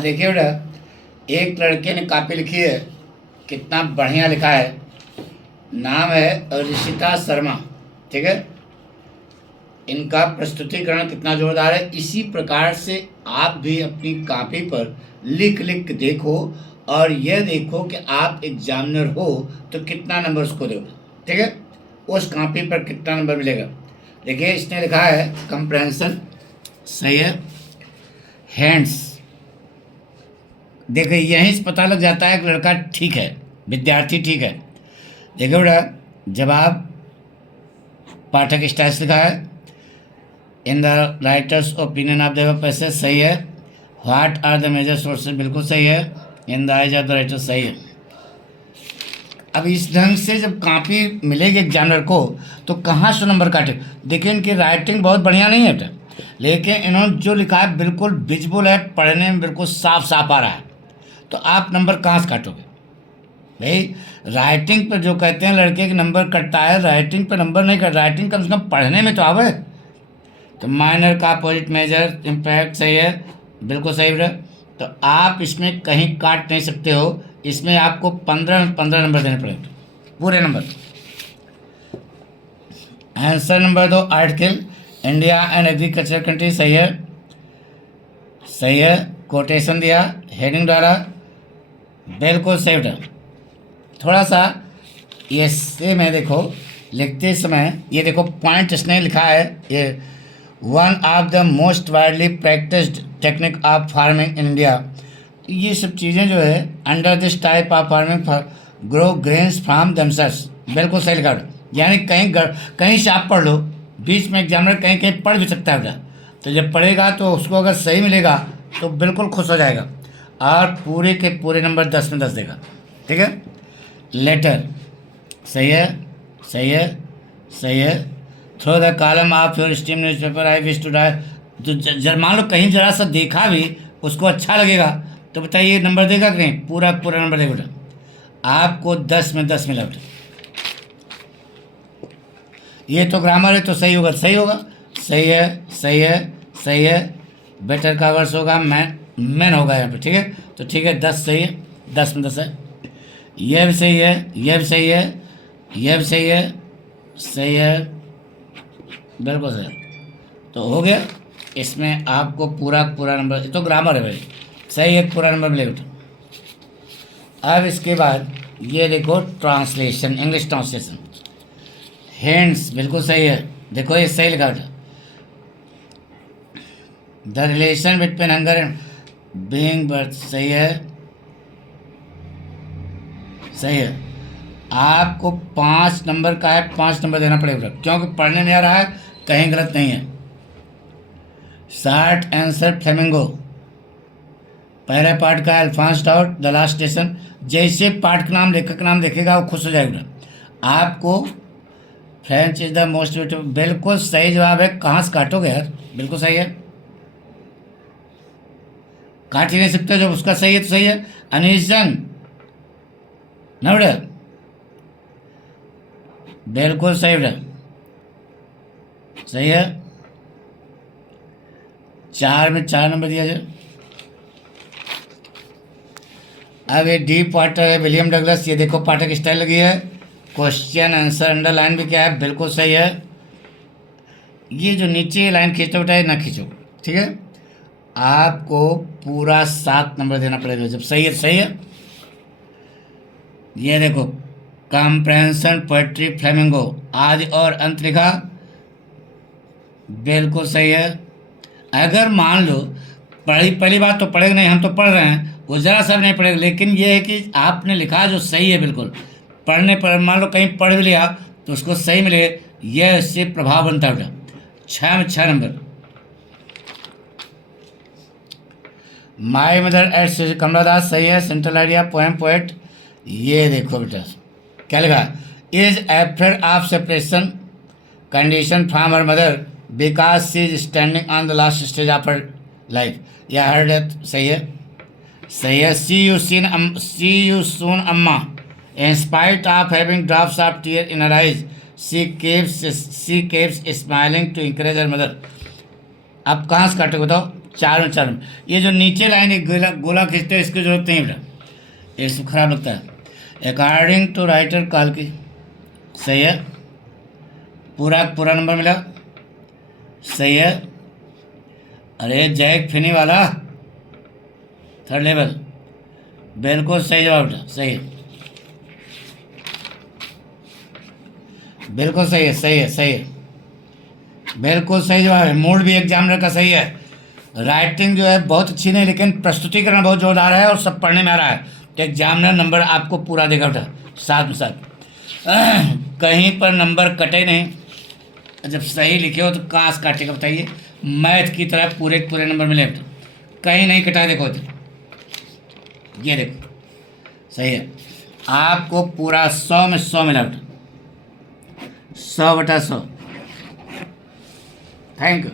देखिए बेटा, एक लड़के ने कॉपी लिखी है। कितना बढ़िया लिखा है। नाम है ऋषिता शर्मा। ठीक है। इनका प्रस्तुतिकरण कितना जोरदार है। इसी प्रकार से आप भी अपनी कॉपी पर लिख लिख के देखो और यह देखो कि आप एग्जामिनर हो तो कितना नंबर उसको दोगे। ठीक है। उस कॉपी पर कितना नंबर मिलेगा। देखिए, इसने लिखा है कंप्रहेंशन। सही है। हैंड्स। देखिए, यहीं से पता लग जाता है कि लड़का ठीक है, विद्यार्थी ठीक है। देखिए बेटा, जवाब पाठक स्टाइल्स लिखा है। In the writer's opinion of the passage सही है। What are the major sources बिल्कुल सही है। In the eyes of the writer सही है। अब इस ढंग से जब कॉपी मिलेगी एग्जामिनर को तो कहाँ से नंबर काटे। देखिए, इनकी राइटिंग बहुत बढ़िया नहीं है बेटा, लेकिन इन्होंने जो लिखा है बिल्कुल विजिबल है, पढ़ने में बिल्कुल साफ साफ आ रहा है। तो आप नंबर कहाँ से काटोगे भाई। राइटिंग पर जो कहते हैं लड़के के नंबर कटता है, राइटिंग पर नंबर नहीं कट। राइटिंग कम से कम पढ़ने में तो आवे। तो माइनर का अपोजिट मेजर इम्पैक्ट सही है, बिल्कुल सही है। तो आप इसमें कहीं काट नहीं सकते हो। इसमें आपको 15 नंबर देने पड़ेंगे, पूरे number. Answer number 2, article India and agriculture country सही है, सही है। कोटेशन दिया, हेडिंग डाला, बिल्कुल सही है। थोड़ा सा ये से में देखो, लिखते समय ये देखो पॉइंट इसने लिखा है, ये one of the most widely practised technique of farming in India. ये सब चीज़ें जो है under this type of farming grow grains from damsels, बिल्कुल सही लिखा है। यानी कहीं से आप पढ़ लो, बीच में एग्जामिनर कहीं कहीं पढ़ भी सकता है बेटा। तो जब पढ़ेगा तो उसको अगर सही मिलेगा तो बिल्कुल खुश हो जाएगा और पूरे के पूरे नंबर 10 में 10 देगा। ठीक है। लेटर सही है, सही है, सही है। Through the column of your steam newspaper I wish to die. तो मान लो कहीं जरा सा देखा भी उसको अच्छा लगेगा तो बताइए नंबर देगा कि नहीं। पूरा पूरा नंबर देगा बेटा। आपको 10 में 10 मिला बेटा। ये तो ग्रामर है तो सही होगा, सही होगा, सही है, सही है, सही है। बेटर का वर्ष होगा मैन होगा यहाँ पे। ठीक है। तो ठीक है, 10 सही है, 10 में 10 है। यह भी सही है, यह भी सही है, यह भी सही है, सही है, बिल्कुल सही। तो हो गया। इसमें आपको पूरा पूरा नंबर, ये तो ग्रामर है भाई, सही है, पूरा नंबर मिलेगा। अब इसके बाद ये देखो ट्रांसलेशन, इंग्लिश ट्रांसलेशन। हैंड्स बिल्कुल सही है। देखो ये सही लिखा था। The relation between hunger and being birth सही है, सही है। आपको 5 नंबर का है, 5 नंबर देना पड़ेगा क्योंकि पढ़ने नहीं आ रहा है, कहीं गलत नहीं है। शार्ट आंसर फ्लेमिंगो, पहले पार्ट का Alphonse doubt the last station. जैसे पार्ट का नाम लेखक का नाम देखेगा वो खुश हो जाएगा। आपको French is the most beautiful, बिल्कुल सही जवाब है। कहाँ से काटोगे यार, बिल्कुल सही है। काट ही नहीं सकते, जब उसका सही है तो सही है। अनिजन न बेटा, बिल्कुल सही बेटा, सही है। 4 में 4 नंबर दिया जाए। अब ये डीप वाटर है, विलियम डगलस। ये देखो पाठक स्टाइल लगी है। क्वेश्चन आंसर अंडरलाइन भी क्या है, बिल्कुल सही है। ये जो नीचे लाइन खींचो बेटा, ना खींचो। ठीक है। आपको पूरा 7 नंबर देना पड़ेगा जब सही है, सही है। ये देखो कॉम्प्रहेंशन पोएट्री फ्लेमिंगो, आदि और अंत लिखा, बिल्कुल सही है। अगर मान लो पहली बात तो पढ़ेगा नहीं, हम तो पढ़ रहे हैं, वो ज़रा सा भी नहीं पढ़ेगा। लेकिन ये है कि आपने लिखा जो सही है बिल्कुल, पढ़ने पर मान लो कहीं पढ़ भी लिया तो उसको सही मिले, यह इससे प्रभाव बनता है। 6 में 6 नंबर। My mother at Kamala Das सही है। Central idea poem poet. ये देखो बेटा क्या लिखा, is afraid of separation condition from her mother because she is standing on the last stage of her life या हर डेथ सही है, सही है। सी you soon amma in spite of having drops of tear in her eyes she keeps smiling to encourage her mother. अब कहाँ से काटोगे बताओ। चारों चारों। ये जो नीचे लाइन एक गोला गोला खींचते हैं, इसकी जरूरत नहीं बेटा, ये सब खराब लगता है। अकॉर्डिंग टू राइटर काल्की, सही है। पूरा पूरा नंबर मिला, सही है। अरे जैक फिनी वाला, थर्ड लेवल, बिल्कुल सही जवाब बेटा, सही है, बिल्कुल सही है, सही है, सही है, बिल्कुल सही जवाब है। मूड भी एग्जामिनर का सही है। राइटिंग जो है बहुत अच्छी नहीं, लेकिन प्रस्तुतिकरण बहुत जोरदार है और सब पढ़ने में आ रहा है, तो एग्जामिनर नंबर आपको पूरा देगा बेटा, साथ में साथ। कहीं पर नंबर कटे नहीं, जब सही लिखे हो तो कहाँ से काटेगा बताइए। मैथ की तरह पूरे पूरे नंबर मिले बेटा, कहीं नहीं कटा। देखो तो ये देखो, सही है। आपको पूरा 100 में 100 मिला बेटा, 100/100। Thank you.